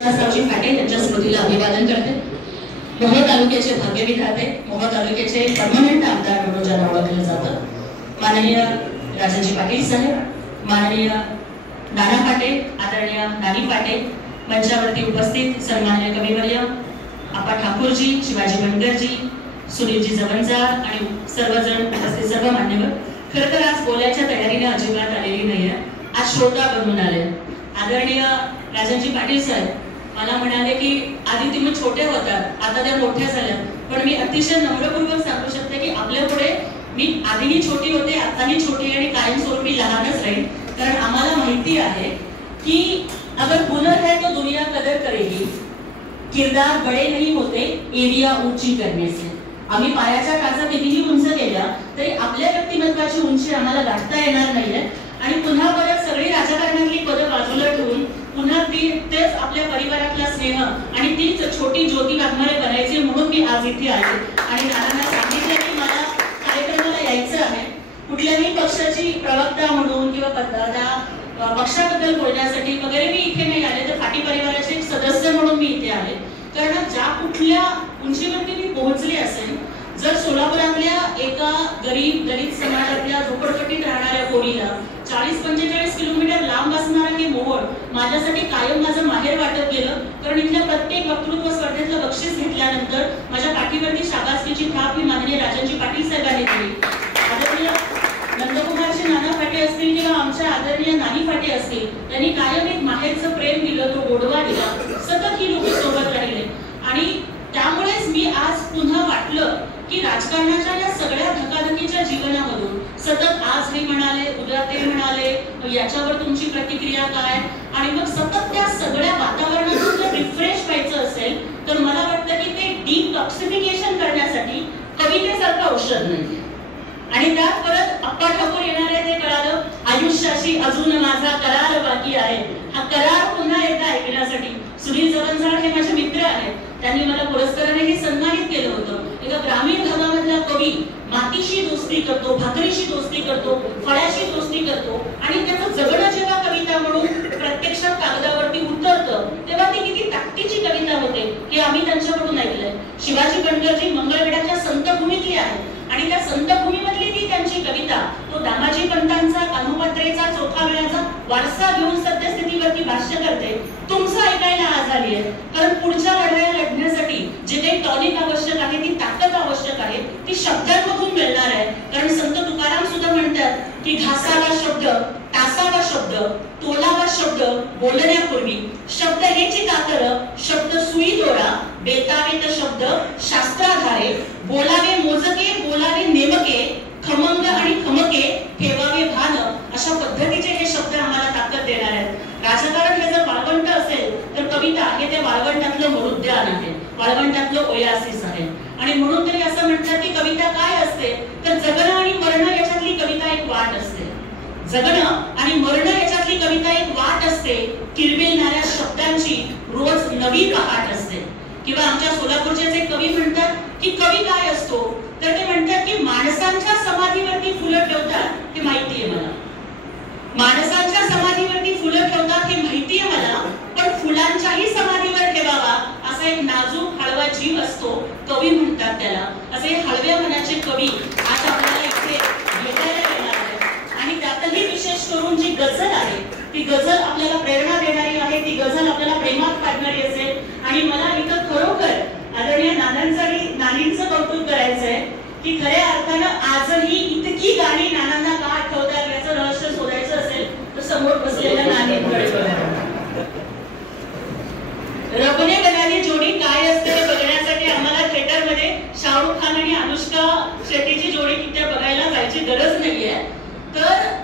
फाटे यांच्या स्मृतीला अभिवादन करते। मोहोळ तालुक्याचे भाग्यविधाते, मोहोळ तालुक्याचे परमनंट आमदार म्हणून ज्यांना ओळखलं जातं, माननीय राजाजी पाटील साहेब, माननीय नाना फाटे, आदरणीय नानी फाटे, मंचावरती उपस्थित सन्माननीय कविवर्य आपा ठाकूरजी, शिवाजी बनकरजी, सुनीलजी जवंजाळ आणि सर्वजण उपस्थित सर्व मान्यवर। खरं तर आज बोलायच्या तयारीने अजिबात आलेली नाहीये, आज श्रोता बनून आले। आदरणीय राजाजी पाटील साहेब मला म्हणाले की आधी तुम्ही छोटे होतात, आता त्या मोठ्या झाल्या, पण मी अतिशय नम्रपूर्वक सांगू शकते की आपल्या पुढे मी आधीही छोटी होते, आताही छोटी आणि कायमस्वरूपी लहानच राहील। कारण आम्हाला माहिती आहे कि अगर हुनर है तो दुनिया कदर करेगी, किरदार बड़े नहीं होते एरिया ऊंची करने से। आम्ही पायाच्या टाचा कितीही उंच केल्या तरी आपल्या व्यक्तिमत्वाची उंची आम्हाला गाठता येणार नाहीये। आणि पुन्हा परत सगळी राजकारणातली पदं बाजूला ठेवून पुन्हा तेच आपल्या परिवारातला स्नेह आणि तीच छोटी ज्योती वाघमारे बनायचे म्हणून मी आज इथे आले आणि नानांना सांगितलं की मला कार्यक्रमाला यायचं आहे। कुठल्याही पक्षाची प्रवक्ता म्हणून किंवा पक्षाबद्दल बोलण्यासाठी वगैरे मी इथे नाही आले, तर फाटी परिवाराचे एक सदस्य म्हणून मी इथे आले। कारण ज्या कुठल्या उंचीवरती मी पोहोचले असेल, जर सोलापुरातल्या एका गरीब दलित समाजातल्या झोपडपट्टीत राहणाऱ्या कोणीला 40-45 किलोमीटर लांब असणारा हे मोहोळ माझ्यासाठी कायम माझं माहेर वाटत गेलं। कारण इथल्या प्रत्येक वक्तृत्व स्पर्धेतलं बक्षीस घेतल्यानंतर माझ्या पाठीवरती शाबासकीची थाप ही माननीय राजाजी पाटील साहेबांनी दिली। आदरणीय नंदकुमारजी नाना फाटे असतील किंवा आमच्या आदरणीय नानी फाटे असतील, त्यांनी कायम एक माहेरचं प्रेम दिलं, तो गोडवा दिला, सतत ही लोक सोबत राहिले। आणि त्यामुळेच मी आज पुन्हा वाटलं की राजकारणाच्या या सगळ्या धकाधकीच्या जीवनामधून सतत आज हे म्हणाले, उद्या ते म्हणाले, याच्यावर तुमची प्रतिक्रिया काय, आणि मग सतत त्या सगळ्या वातावरणातून जर रिफ्रेश व्हायचं असेल तर मला वाटतं की ते डिटॉक्सिफिकेशन करण्यासाठी कवितेसारखं औषध नाही। आणि त्यात परत अप्पा ठाकूर येणार आहे ते कळालं, आयुष्याशी अजून माझा करार बाकी आहे। हा करार पुन्हा एकदा ऐकण्यासाठी सुनील जवंजाळ हे माझे मित्र आहेत, त्यांनी मला पुरस्काराने हे सन्मानित केलं होतं। एका ग्रामीण भागामधला कवी मातीशी दोस्ती करतो, भाकरीशी दोस्ती करतो, फळ्याशी दोस्ती करतो, आणि त्याचं जगणं जेव्हा कविता म्हणून प्रत्यक्षात कागदावरती उतरतं तेव्हा ती किती ताकदीची कविता होते हे आम्ही त्यांच्याकडून ऐकलंय। शिवाजी बनकरजी मंगळवेढ्याच्या संतभूमीतली आहे आणि त्या संतभूमीमधली ती त्यांची कविता, तो दामाजी पंतांचा कान्होपात्रेचा चौथा वेळाचा वारसा घेऊन सत्यस्थितीवरती भाष्य करते। तुमचं ऐकायला आज आली आहे, कारण पुढच्या लढाया लढण्यासाठी जे काही टॉनिक आवश्यक आहे, ती ताकद आवश्यक आहे, ती शब्दांमधून मिळणार आहे। कारण संत तुकाराम सुद्धा म्हणतात की घासावा शब्द, तासावा शब्द, तोलावा शब्द बोलण्यापूर्वी, शब्द हेची कातर, शब्द सुई दोरा, बेतावेत शब्द शास्त्राधारे, बोलावे मोजके, बोलावे नेमके, खमंग आणि खमके, ठेवावे भान, अशा पद्धतीचे हे शब्द आम्हाला ताकद देणार आहेत। राजकारण हे जर वाळवंट असेल तर कविता हे त्या वाळवंटातलं मरुद्यान आहे, वाळवंटातलं ओयासिस आहे। आणि म्हणून तरी असं म्हणतात की कविता काय असते, तर जगणं आणि मरणं याच्यातली कविता एक वाट असते। जगणं आणि मरणं याच्यातली कविता एक वाट असते, किरबिलणाऱ्या शब्दांची रोज नवी पहाट असते। किंवा आमच्या सोलापूरचे जे कवी म्हणतात की कवी काय असतो, तर ते म्हणतात की माणसांच्या समाधीवरती फुलं ठेवतात हे माहितीये मला, माणसांच्या समाधीवरती फुलं ठेवतात हे माहितीये मला, पण फुलांच्याही समाधीवर ठेवावा असा एक नाजूक हळवा जीव असतो, कवी म्हणतात त्याला। असे हळव्या मनाचे कवी आज आपल्याला इथे भेटायला येणार आहेत। आणि त्यातही विशेष करून जी गझल आहे ती गझल आपल्याला प्रेरणा देणारी आहे, ती गझल आपल्याला प्रेमात काढणारी असेल। आणि मला इथं खरोखर आदरणीय नानांचं आणि नानींचं कौतुक करायचंय की खऱ्या अर्थानं आजही इतकी गाणी नानांना का आठवतात याचं रहस्य शोधायचं असेल तर समोर बसलेल्या नानींकडे बघा। रबने बनाली जोडी काय असते हे बघण्यासाठी आम्हाला थिएटरमध्ये शाहरुख खान आणि अनुष्का शेट्टीची जोडी तिथे बघायला जायची गरज नाहीये। तर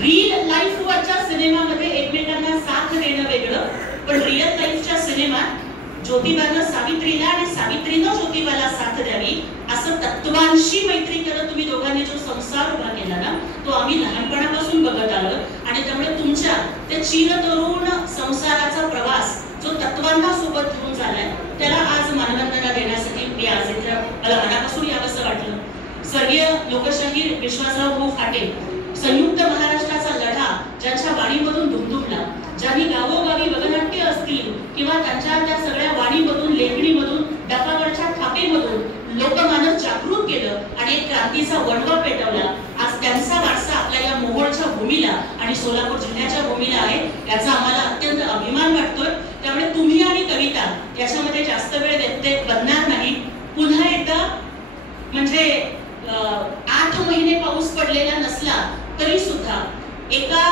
रिअल लाईफ वरच्या सिनेमामध्ये एकमेकांना साथ देणं वेगळं, पण रिअल लाईफच्या सिनेमात ज्योतिबानं सावित्रीला आणि सावित्रीनं ज्योतिबाला साथ द्यावी असं तत्वांशी मैत्री करत तुम्ही दोघांनी जो संसार उभा केला ना, तो आम्ही लहानपणापासून बघत आलो। आणि त्यामुळे तुमच्या त्या चिरतरुण संसाराचा प्रवास जो तत्वांना सोबत घेऊन झालाय त्याला आज मानवंदना देण्यासाठी मी आज इथे मला मनापासून यावंसं वाटलं। स्वर्गीय लोकशाहीर विश्वासराव भाऊ फाटे संयुक्त महाराष्ट्राचा लढा ज्यांच्या वाणीमधून दुमदुमला, ज्यांनी गावोगावी वगनाट्य आणि सोलापूर जिल्ह्याच्या भूमीला आहे याचा आम्हाला अत्यंत अभिमान वाटतोय। त्यामुळे तुम्ही आणि कविता याच्यामध्ये जास्त वेळ व्यत्यय बनणार नाही। पुन्हा एकदा म्हणजे 8 महिने पाऊस पडलेला नसला तरी सुद्धा एका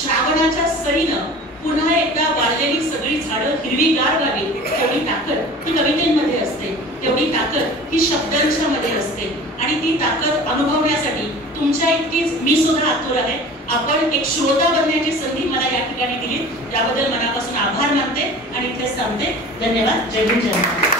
श्रावणाच्या सरीनं पुन्हा एकदा वाढलेली सगळी झाडं हिरवीगार व्हावी तेवढी ताकद ही कवितेमध्ये असते, तेवढी ताकद ही शब्दांच्या मध्ये असते आणि ती ताकद अनुभवण्यासाठी तुमच्या इतकीच मी सुद्धा आतुर आहे। आपण एक श्रोता बनण्याची संधी मला या ठिकाणी दिली, त्याबद्दल मनापासून आभार मानते आणि इथेच थांबते। धन्यवाद। जय हिंद, जय महाराष्ट्र।